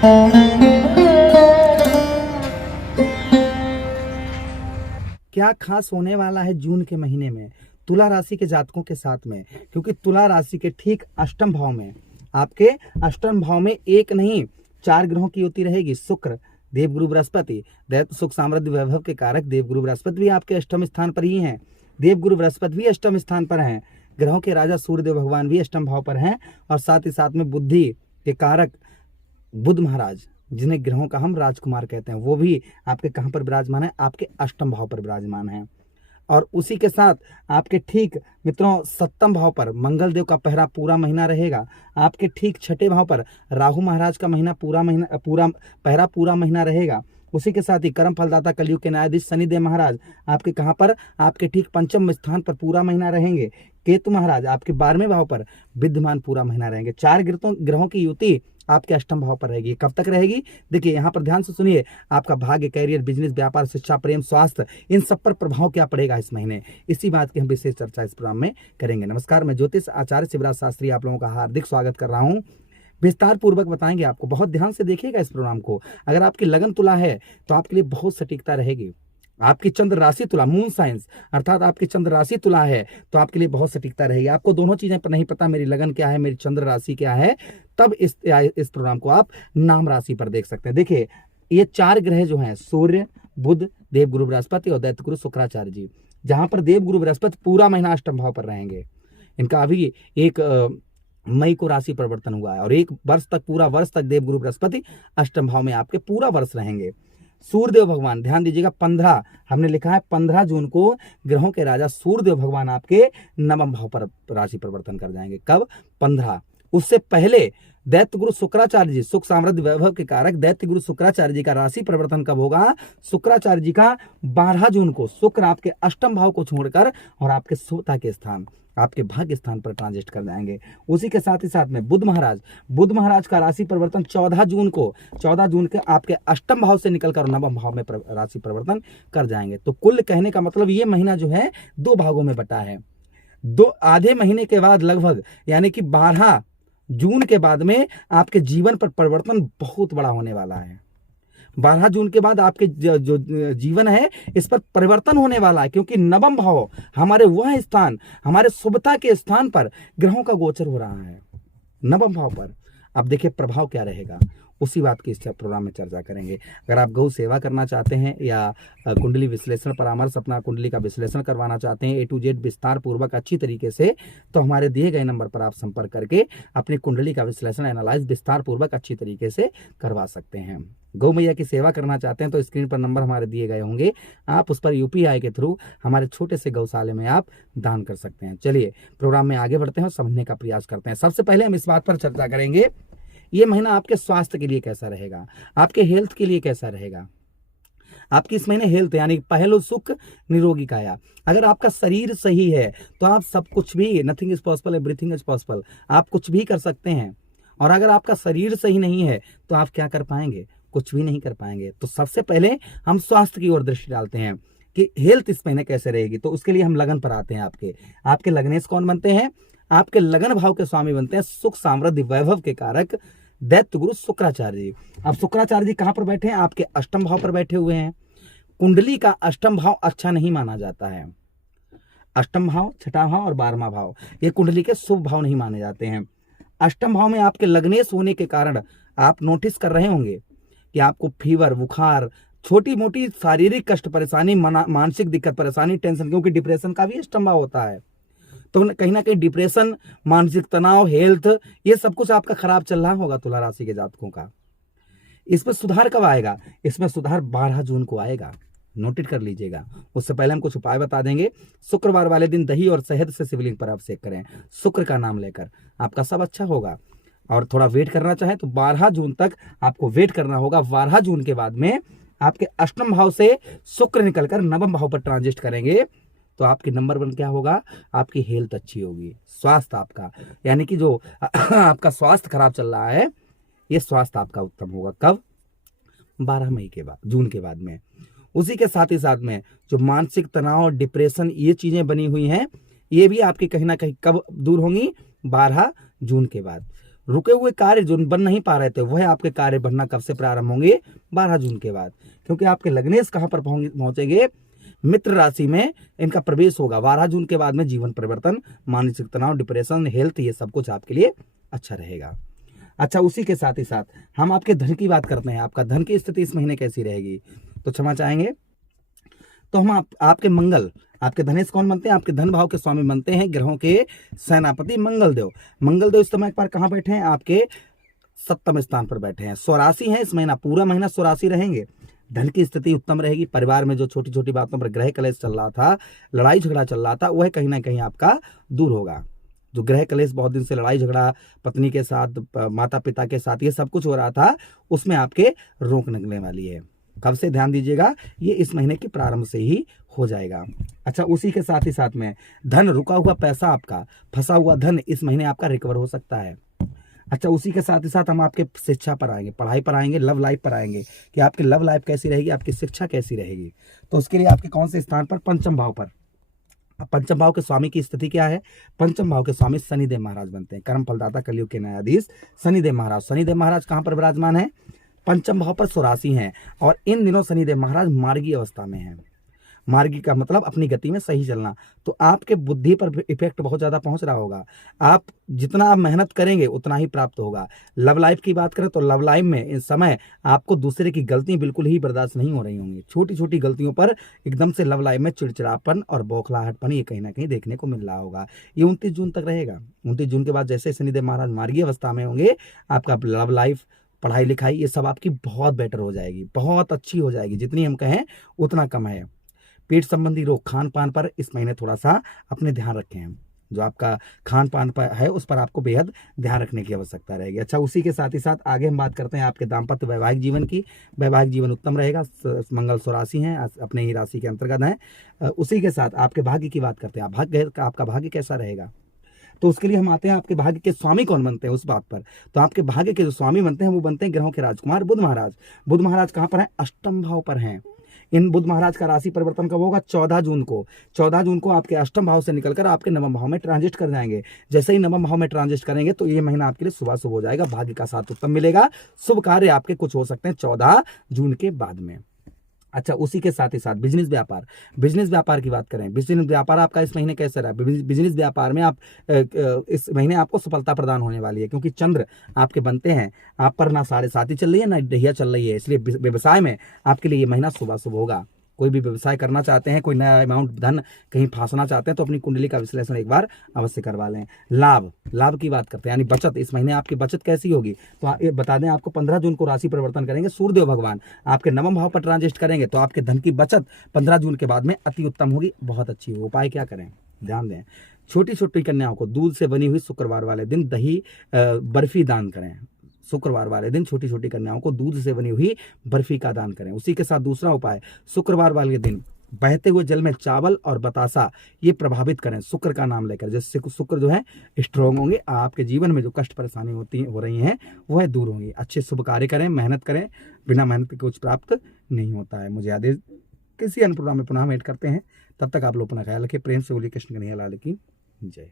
क्या खास होने वाला है जून के महीने में तुला राशि के जातकों के साथ में, क्योंकि तुला राशि के ठीक अष्टम भाव में, आपके अष्टम भाव में एक नहीं 4 ग्रहों की युति रहेगी। शुक्र, देवगुरु बृहस्पति, दैत्य सुख साम्राज्य वैभव के कारक देवगुरु बृहस्पति भी आपके अष्टम स्थान पर ही हैं। देवगुरु बृहस्पति भी अष्टम स्थान पर हैं। ग्रहों के राजा सूर्यदेव भगवान भी अष्टम भाव पर हैं, और साथ ही साथ में बुद्धि के कारक बुध महाराज, जिन्हें ग्रहों का हम राजकुमार कहते हैं, वो भी आपके कहाँ पर विराजमान है? आपके अष्टम भाव पर विराजमान है। और उसी के साथ आपके ठीक मित्रों सप्तम भाव पर मंगल देव का पहरा पूरा महीना रहेगा। आपके ठीक छठे भाव पर राहु महाराज का पहरा पूरा महीना रहेगा। उसी के साथ ही कर्म फलदाता कलयुग के न्यायाधीश शनिदेव महाराज आपके कहाँ पर? आपके ठीक पंचम स्थान पर पूरा महीना रहेंगे। केतु महाराज आपके 12वें भाव पर विद्यमान पूरा महीना रहेंगे। 4 ग्रहों की युति आपके अष्टम भाव पर रहेगी। कब तक रहेगी? देखिए यहाँ पर ध्यान से सुनिए। आपका भाग्य, कैरियर, बिजनेस, व्यापार, शिक्षा, प्रेम, स्वास्थ्य, इन सब पर प्रभाव क्या पड़ेगा इस महीने, इसी बात की हम विशेष चर्चा इस प्रोग्राम में करेंगे। नमस्कार, मैं ज्योतिष आचार्य शिवराज शास्त्री आप लोगों का हार्दिक स्वागत कर रहा हूँ। विस्तार पूर्वक बताएंगे आपको, बहुत ध्यान से देखिएगा इस प्रोग्राम को। अगर आपकी लगन तुला है तो आपके लिए बहुत सटीकता रहेगी। आपकी चंद्र राशि तुला, मून साइंस अर्थात आपकी चंद्र राशि तुला है तो आपके लिए बहुत सटीकता रहेगी। आपको दोनों चीजें पर नहीं पता, मेरी लगन क्या है, मेरी चंद्र राशि क्या है, तब इस प्रोग्राम को आप नाम राशि पर देख सकते हैं। देखिए ये 4 ग्रह जो हैं, सूर्य, बुध, देवगुरु बृहस्पति और दैत्यगुरु शुक्राचार्य जी, जहां पर देवगुरु बृहस्पति पूरा महीना अष्टम भाव पर रहेंगे। इनका अभी 1 मई को राशि परिवर्तन हुआ है, और 1 वर्ष तक, पूरा वर्ष तक देवगुरु बृहस्पति अष्टम भाव में आपके पूरा वर्ष रहेंगे। सूर्यदेव भगवान, ध्यान दीजिएगा, 15 हमने लिखा है 15 जून को ग्रहों के राजा सूर्यदेव भगवान आपके नवम भाव पर राशि परिवर्तन कर जाएंगे। कब? 15। उससे पहले दैत्य गुरु शुक्राचार्य जी, सुख साम्राज्य वैभव के कारक दैत्य गुरु शुक्राचार्य जी का राशि परिवर्तन कब होगा? शुक्राचार्य जी का 12 जून को। शुक्र आपके अष्टम भाव को छोड़कर और आपके शुभता के स्थान, आपके भाग्य स्थान पर ट्रांजिट कर जाएंगे। उसी के साथ ही साथ में बुध महाराज का राशि परिवर्तन 14 जून के आपके अष्टम भाव से निकलकर नवम भाव में राशि परिवर्तन कर जाएंगे। तो कुल कहने का मतलब ये महीना जो है 2 भागों में बटा है। आधे महीने के बाद लगभग, यानी कि 12 जून के बाद में आपके जीवन पर परिवर्तन बहुत बड़ा होने वाला है। 12 जून के बाद आपके जो जीवन है इस पर परिवर्तन होने वाला है, क्योंकि नवम भाव हमारे वह स्थान, हमारे शुभता के स्थान पर ग्रहों का गोचर हो रहा है, नवम भाव पर। अब देखिए प्रभाव क्या रहेगा, उसी बात की इस प्रोग्राम में चर्चा करेंगे। अगर आप गौ सेवा करना चाहते हैं या कुंडली विश्लेषण परामर्श, अपना कुंडली का विश्लेषण करवाना चाहते हैं A to Z विस्तार पूर्वक अच्छी तरीके से, तो हमारे दिए गए नंबर पर आप संपर्क करके अपनी कुंडली का विश्लेषण, एनालाइज विस्तार पूर्वक अच्छी तरीके से करवा सकते हैं। गौ मैया की सेवा करना चाहते हैं तो स्क्रीन पर नंबर हमारे दिए गए होंगे, आप उस पर UPI के थ्रू हमारे छोटे से गौशाले में आप दान कर सकते हैं। चलिए प्रोग्राम में आगे बढ़ते हैं और समझने का प्रयास करते हैं। सबसे पहले हम इस बात पर चर्चा करेंगे, ये महीना आपके स्वास्थ्य के लिए कैसा रहेगा, आपके हेल्थ के लिए कैसा रहेगा। आपकी इस महीने हेल्थ, यानी पहलो सुख निरोगी काया। अगर आपका शरीर सही है तो आप सब कुछ भी, nothing is possible, everything is possible, आप कुछ भी कर सकते हैं। और अगर आपका शरीर सही नहीं है तो आप क्या कर पाएंगे? कुछ भी नहीं कर पाएंगे। तो सबसे पहले हम स्वास्थ्य की ओर दृष्टि डालते हैं कि हेल्थ इस महीने कैसे रहेगी। तो उसके लिए हम लगन पर आते हैं। आपके लगनेश कौन बनते हैं? आपके लगन भाव के स्वामी बनते हैं सुख साम्राज्य वैभव के कारक दैत्य गुरु शुक्राचार्य जी। अब शुक्राचार्य जी कहां पर बैठे हैं? आपके अष्टम भाव पर बैठे हुए हैं। कुंडली का अष्टम भाव अच्छा नहीं माना जाता है। अष्टम भाव, छठा भाव और 12वां भाव, ये कुंडली के शुभ भाव नहीं माने जाते हैं। अष्टम भाव में आपके लगनेश होने के कारण आप नोटिस कर रहे होंगे कि आपको फीवर, बुखार, छोटी मोटी शारीरिक कष्ट, परेशानी, मानसिक दिक्कत, परेशानी, टेंशन, क्योंकि डिप्रेशन का भी अष्टम भाव होता है। तो कहीं ना कहीं डिप्रेशन, मानसिक तनाव, हेल्थ, ये सब कुछ आपका खराब चल रहा होगा तुला राशि के जातकों का। इसमें सुधार कब आएगा? इसमें सुधार 12 जून को आएगा, नोटेट कर लीजिएगा। उससे पहले हम कुछ उपाय बता देंगे। शुक्रवार वाले दिन दही और शहद से शिवलिंग पर अभिषेक करें, शुक्र का नाम लेकर, आपका सब अच्छा होगा। और थोड़ा वेट करना चाहे तो 12 जून तक आपको वेट करना होगा। 12 जून के बाद में आपके अष्टम भाव से शुक्र निकलकर नवम भाव पर ट्रांजिट करेंगे, तो आपकी नंबर 1 क्या होगा? आपकी हेल्थ अच्छी होगी, स्वास्थ्य आपका, यानी कि जो आपका स्वास्थ्य खराब चल रहा है, ये स्वास्थ्य आपका उत्तम होगा। कब? 12 मई के बाद, जून के बाद में। उसी के साथ ही साथ में जो मानसिक तनाव, डिप्रेशन, ये चीजें बनी हुई हैं, ये भी आपकी कहीं ना कहीं कब दूर होंगी? 12 जून के बाद। रुके हुए कार्य जो बन नहीं पा रहे थे वह आपके कार्य बनना कब से प्रारंभ होंगे? 12 जून के बाद, क्योंकि आपके लग्नेश कहां पर पहुंचेंगे? मित्र राशि में इनका प्रवेश होगा। 12 जून के बाद में जीवन परिवर्तन, मानसिक तनाव, डिप्रेशन, हेल्थ, ये सब कुछ आपके लिए अच्छा रहेगा। अच्छा, उसी के साथ ही साथ हम आपके धन की बात करते हैं। आपका धन की स्थिति इस महीने कैसी रहेगी? तो क्षमा चाहेंगे, तो हम आपके मंगल, आपके धनेश कौन बनते हैं? आपके धन भाव के स्वामी बनते हैं ग्रहों के सेनापति मंगल देव। मंगल देव इस समय एक बार कहां बैठे हैं? आपके 7वें स्थान पर बैठे हैं। स्वराशि हैं इस महीना, पूरा महीना स्वराशि रहेंगे। धन की स्थिति उत्तम रहेगी। परिवार में जो छोटी छोटी बातों पर ग्रह कलेश चल रहा था, लड़ाई झगड़ा चल रहा था, वह कहीं ना कहीं आपका दूर होगा। जो ग्रह कलेश, बहुत दिन से लड़ाई झगड़ा पत्नी के साथ, माता पिता के साथ, ये सब कुछ हो रहा था, उसमें आपके रोक लगने वाली है। कब से? ध्यान दीजिएगा, ये इस महीने के प्रारंभ से ही हो जाएगा। अच्छा, उसी के साथ ही साथ में धन, रुका हुआ पैसा, आपका फंसा हुआ धन इस महीने आपका रिकवर हो सकता है। अच्छा, उसी के साथ ही साथ हम आपके शिक्षा पर आएंगे, पढ़ाई पर आएंगे, लव लाइफ पर आएंगे कि आपकी लव लाइफ कैसी रहेगी, आपकी शिक्षा कैसी रहेगी। तो उसके लिए आपके कौन से स्थान पर? पंचम भाव पर। अब पंचम भाव के स्वामी की स्थिति क्या है? पंचम भाव के स्वामी शनिदेव महाराज बनते हैं, कर्म फलदाता, कलयुग के न्यायाधीश शनिदेव महाराज। शनिदेव महाराज कहां पर विराजमान है? पंचम भाव पर स्वराशि हैं, और इन दिनों शनिदेव महाराज मार्गी अवस्था में हैं। मार्गी का मतलब अपनी गति में सही चलना। तो आपके बुद्धि पर इफेक्ट बहुत ज्यादा पहुंच रहा होगा। आप जितना आप मेहनत करेंगे उतना ही प्राप्त होगा। लव लाइफ की बात करें तो लव लाइफ में इस समय आपको दूसरे की गलती बिल्कुल ही बर्दाश्त नहीं हो रही होंगी। छोटी छोटी गलतियों पर एकदम से लव लाइफ में चिड़चिड़ापन और बौखलाहटपन ये कहीं ना कहीं देखने को मिल रहा होगा। ये 29 जून तक रहेगा। 29 जून के बाद जैसे शनिदेव महाराज मार्गी अवस्था में होंगे, आपका लव लाइफ, पढ़ाई लिखाई, ये सब आपकी बहुत बेटर हो जाएगी, बहुत अच्छी हो जाएगी। जितनी हम कहें उतना कम है। पेट संबंधी रोग, खान पान पर इस महीने थोड़ा सा अपने ध्यान रखें। जो आपका खान पान पर है उस पर आपको बेहद ध्यान रखने की आवश्यकता रहेगी। अच्छा, उसी के साथ ही साथ आगे हम बात करते हैं आपके दाम्पत्य वैवाहिक जीवन की। वैवाहिक जीवन उत्तम रहेगा। मंगल स्वराशि हैं, अपने ही राशि के अंतर्गत हैं। उसी के साथ आपके भाग्य की बात करते हैं। आपका भाग्य कैसा रहेगा? तो उसके लिए हम आते हैं आपके भाग्य के स्वामी कौन बनते हैं उस बात पर। तो आपके भाग्य के जो स्वामी बनते हैं वो बनते हैं ग्रहों के राजकुमार बुध महाराज। बुध महाराज कहां पर हैं? अष्टम भाव पर हैं। इन बुध महाराज का राशि परिवर्तन कब होगा? 14 जून को। 14 जून को आपके अष्टम भाव से निकलकर आपके नवम भाव में ट्रांजिट कर जाएंगे। जैसे ही नवम भाव में ट्रांजिट करेंगे तो ये महीना आपके लिए शुभ शुभ हो जाएगा। भाग्य का साथ उत्तम मिलेगा। शुभ कार्य आपके कुछ हो सकते हैं 14 जून के बाद में। अच्छा, उसी के साथ ही साथ बिजनेस व्यापार, बिजनेस व्यापार की बात करें। बिजनेस व्यापार आपका इस महीने कैसा रहा? बिजनेस व्यापार में आप इस महीने आपको सफलता प्रदान होने वाली है, क्योंकि चंद्र आपके बनते हैं। आप पर ना 7.5 चल रही है, ना डहिया चल रही है, इसलिए व्यवसाय में आपके लिए ये महीना शुभ शुभ होगा। कोई भी व्यवसाय करना चाहते हैं, कोई नया अमाउंट धन कहीं फांसना चाहते हैं तो अपनी कुंडली का विश्लेषण एक बार अवश्य करवा लें। लाभ की बात करते हैं, यानी बचत। इस महीने आपकी बचत कैसी होगी? तो ये बता दें आपको 15 जून को राशि परिवर्तन करेंगे सूर्यदेव भगवान, आपके नवम भाव पर ट्रांजिट करेंगे तो आपके धन की बचत 15 जून के बाद में अति उत्तम होगी, बहुत अच्छी होगी। उपाय क्या करें? ध्यान दें, छोटी छोटी कन्याओं को दूध से बनी हुई शुक्रवार वाले दिन दही बर्फी दान करें। शुक्रवार वाले दिन छोटी छोटी कन्याओं को दूध से बनी हुई बर्फी का दान करें। उसी के साथ दूसरा उपाय, शुक्रवार वाले दिन बहते हुए जल में चावल और बतासा ये प्रभावित करें शुक्र का नाम लेकर, जिससे शुक्र जो है स्ट्रोंग होंगे। आपके जीवन में जो कष्ट परेशानी हो रही हैं वह दूर होंगी। अच्छे शुभ कार्य करें, मेहनत करें, बिना मेहनत के कुछ प्राप्त नहीं होता है। मुझे आदेश किसी अन्य प्रोग्राम में पुनः भेंट करते हैं। तब तक आप लोग अपना ख्याल रखें। प्रेम से बोलिए कृष्ण कन्हैया लाल की जय।